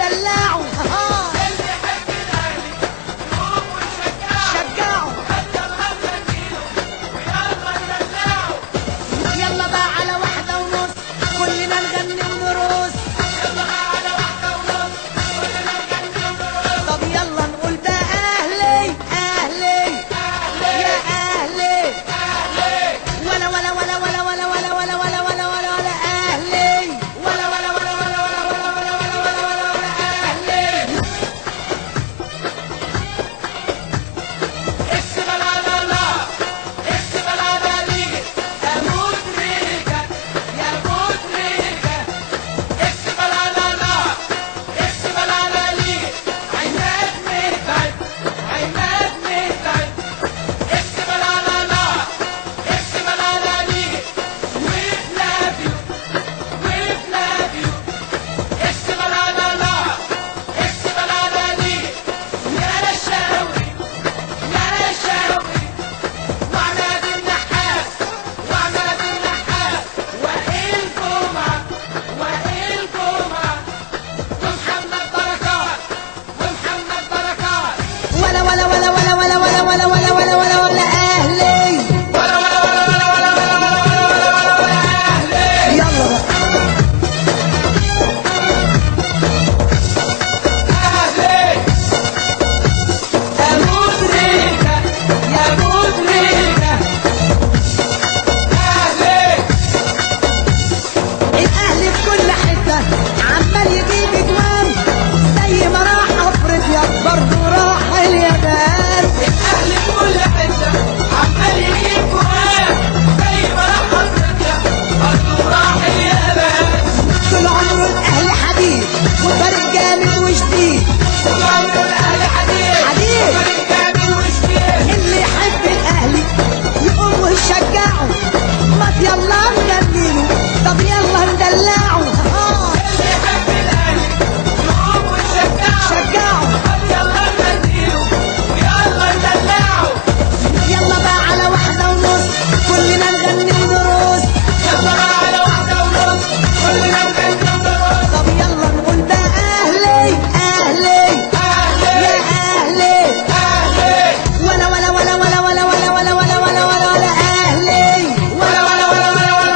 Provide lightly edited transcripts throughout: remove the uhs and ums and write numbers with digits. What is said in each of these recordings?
ندلعه شجعه يلا بقى على واحدة ونص كلنا نغني ونرقص طب يلا نقول بقى أهلي أهلي يا أهلي ولا ولا ولا ولا ولا ولا ولا ولا ولا ولا ولا أهلي ولا ولا ولا ولا ولا ولا ولا ولا ولا ولا ولا أهلي ولا ولا ولا ولا ولا ولا ولا ولا ولا ولا ولا أهلي يلا الأهلي في كل حتة عمال يجيب أجوان زي ما راح أفريقيا برضه راح اليابان طول عمره الأهلي حديد وفريق جامد وشديد حديد اللي يحب الأهلي يقوم ويشجعه ما يلا نجننه طب يلا ندلعه شجعه يلا بقى على واحدة ونص كلنا نغني ونرقص طب يلا نقول بقى أهلي أهلي يا أهلي ولا ولا ولا ولا ولا ولا ولا ولا ولا ولا ولا أهلي ولا ولا ولا ولا ولا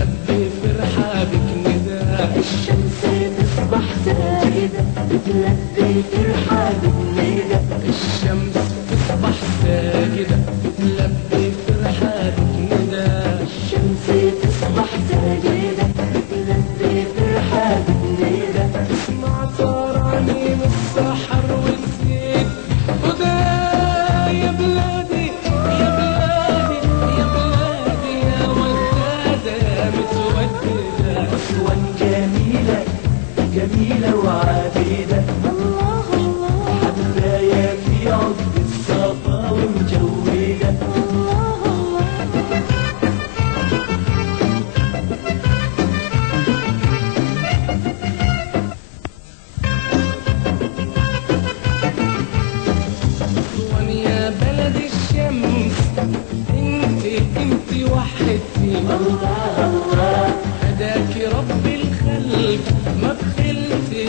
بتلبي في رحابك نداء. الشمس تصبح ساجدة بتلبي في رحابك نداء. الشمس تصبح ساجدة بتلبي في رحابك نداء. الشمس تصبح ساجدة بتلبي في رحابك نداء. اسمع ترانيم السحر والزيت وده يا بلادي يا بلادي يا بلادي يا ودادة يا متوددة. أسوان جميلة جميلة وعبيدة. الله الله حبايا في عقد الصفا ومجودة. الله الله أسوان يا بلد الشمس انت وحدتي. الله الله هداك رب الخلق ما بخلتي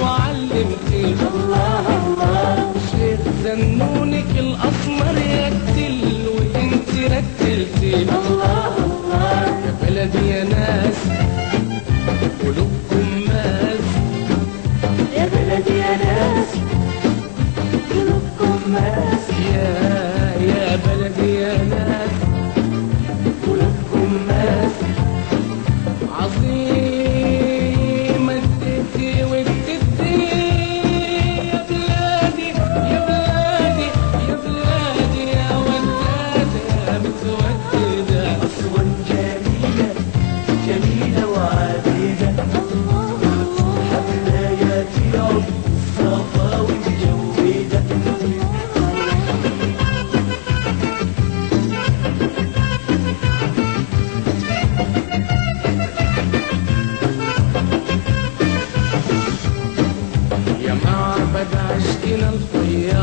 وعلمتي. الله الله شيخ زنونك الأسمر يقتل وانت رتلتي. الله الله يا بلدي يا ناس قلوبكم ماس. يا بلدي يا ناس قلوبكم ماس. يا بلدي يا ناس قلوبكم ماس. عظيمة اديتي وبتدي. يا بلادي يا بلادي يا بلادي يا ودادة يا متوددة. أسوان جميلة جميلة وعبيدة. حبايا في عقد الصفا ومجودة. يا معبد عشقنا الفياض